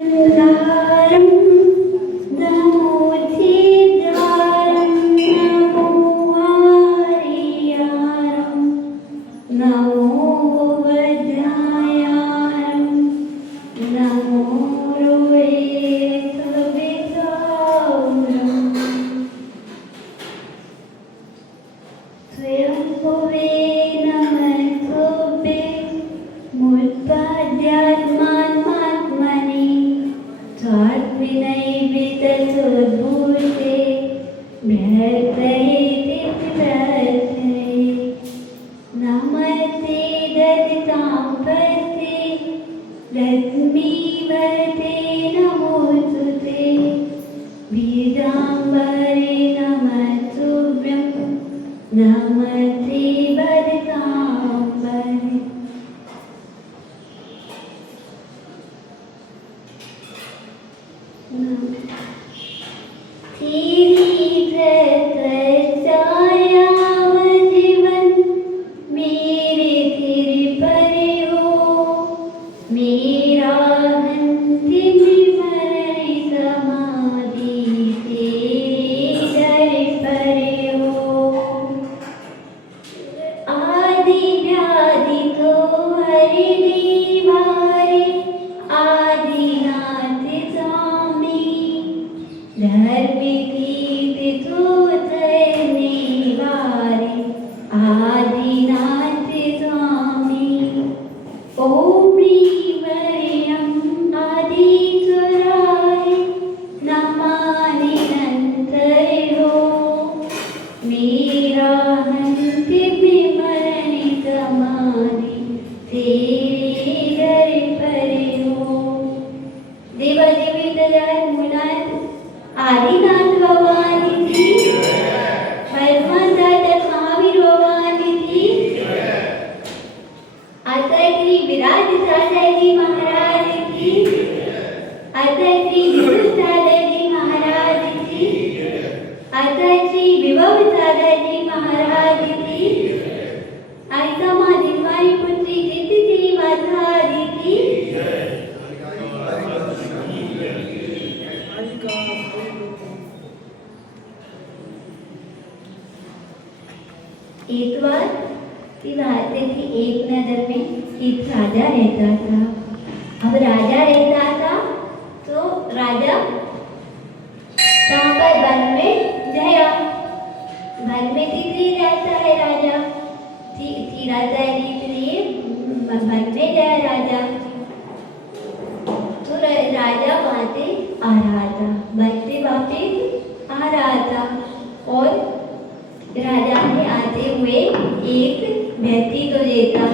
दारं नमोचिद्दारं नमो हरियारं नमो वज्रायारं नमो रोहितविदारं स्वयंभुवे नमस्तुभ्ये मुत्पाद्यात्मात्मनि त्वाद्विनैवितसुद्भूते बृहत्प्रहेति प्रथये नमस्ते ददिताम्बस्ते लक्ष्मीवते नमोऽस्तुते बीजाम्बरे नमस्तुभ्यं नमस्ते वरदाम्बरे तेरी तपस्यायाम जीवन मेरे तेरे परे हो मेरा अंतिम मरण समाधि तेरे दर परे हो आदि व्याधि तो हरि दीवारे आदिनाथ स्वामी धर्मकीर्ति तो धरने वाले आदिनाथ स्वामी ओम ह्रीं आदित्याय नमामि नन्तरे हो मेरा अंतिम मरण समाधि तेरे दर परे हो देवादेवी दयाल मुलायम आदिनाथ भगवान की परमानंद स्वामी भगवान की अतः श्री विराज सागर जी महाराज की अतः श्री विभु सागर जी महाराज की अतः श्री विभव सागर जी महाराज की ऐसा माँ जिनवारी पुत्री जिति श्री मातारी की एक बार की बात है कि एक नगर में एक राजा रहता था। अब राजा रहता था तो राजा कहाँ पर वन में गया। वन में किस लिए जाता है राजा? तीरातारी के लिए वन में गया राजा। तो राजा वापस आ रहा था, वन से वापस आ रहा था और राजा ने आते हुए एक व्यक्ति को देखा।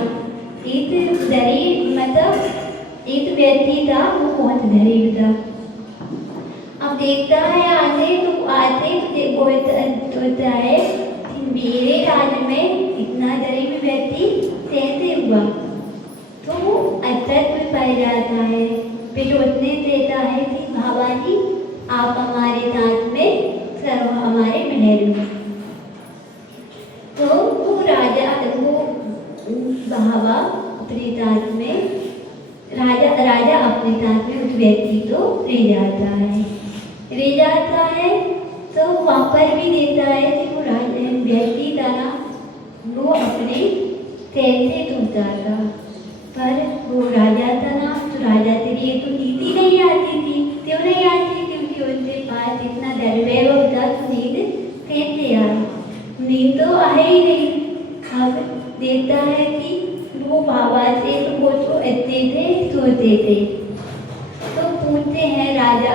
एक गरीब मतलब एक व्यक्ति था, वो बहुत गरीब था। अब देखता है आते बोलता है कि मेरे राज्य में इतना गरीब व्यक्ति कैसे हुआ। तो वो अचरज में पड़ जाता है। फिर सोचने देता है कि बाबा जी आप हमारे साथ में चलो हमारे महल में। तो वो राजा बाबा अपने साथ में राजा अपने साथ में उस व्यक्ति को ले जाता है तो वहाँ पर भी देखता है कि वो व्यक्ति था ना, वो अपने पैर से टूटा था। पर वो राजा था ना, तो राजा के लिए तो नीति नहीं आती थी। क्यों नहीं आती? क्योंकि उनके पास इतना वैभव था तो नींद कैसे आई? नींद तो आए ही नहीं। अब देखता है कि वो बाबा से तो वो तो इतने थे सोते थे। तो पूछते हैं राजा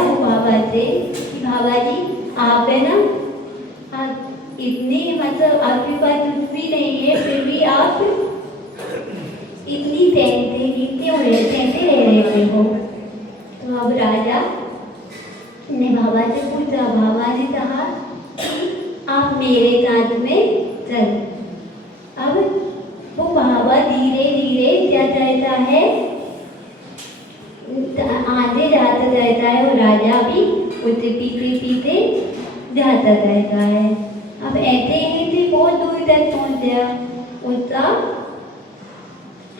वो बाबा से कि बाबा जी आप है ना, आप इतनी मतलब आपके पास कुछ भी नहीं है फिर भी आप इतनी कैसे रह रहे हो। तो अब राजा ने बाबा से पूछा, बाबा ने कहा आप मेरे साथ में चल। अब वो बाबा धीरे धीरे क्या करता है, आगे जाता रहता है और राजा भी उससे पीछे जाता रहता है। अब ऐसे ही बहुत दूर तक पहुंच गया। उसका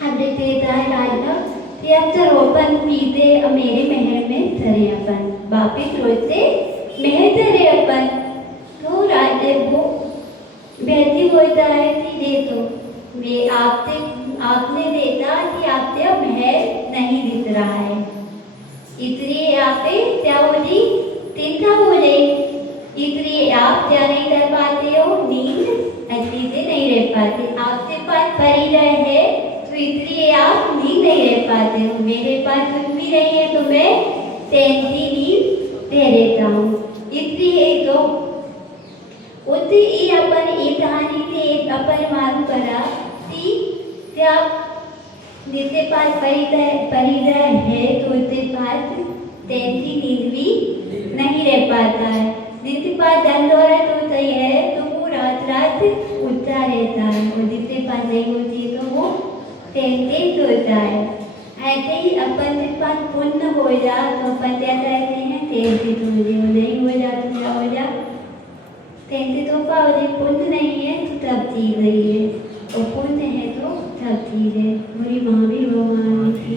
अब देता है राजा कि अब तो रोपन पीते मेरे महल में धरे अपन, वापिस रोते महल धरे अपन। तो राजा वो व्यक्ति बोलता है कि देखो वे आपने देखा कि आपसे अब महल नहीं दिख रहा है, इसलिए आप क्या बोली, चिंता हो गई, इसलिए आप क्या नहीं कर पाते हो, नींद अच्छे से नहीं रह पाते। आपके पास परिचय है तो इसलिए आप नींद नहीं रह पाते हो, मेरे पास कुछ भी नहीं है तो मैं तैरती नींद रह लेता हूँ। इसलिए तो उस ये अपन ये कहानी से एक अपन मालूम करा कि क्या जिसके पास परिचय है तो उसके पास तैरती नींद भी नहीं रह पाता है। जिसके पास धन दौलत होती है तो वो रात रात उठता रहता है, और जिसके पास नहीं होती है तो वो तैरते सोता है। ऐसे ही अपन के पास पुण्य हो जा तो अपन क्या कहते हैं, तैरते सो जाओ, नहीं हो जा तो क्या हो जा, तैरते तो पाओ। पुण्य नहीं है तो तब चीज नहीं है, और पुण्य है तो सब चीज है। मेरी माँ भी भगवान की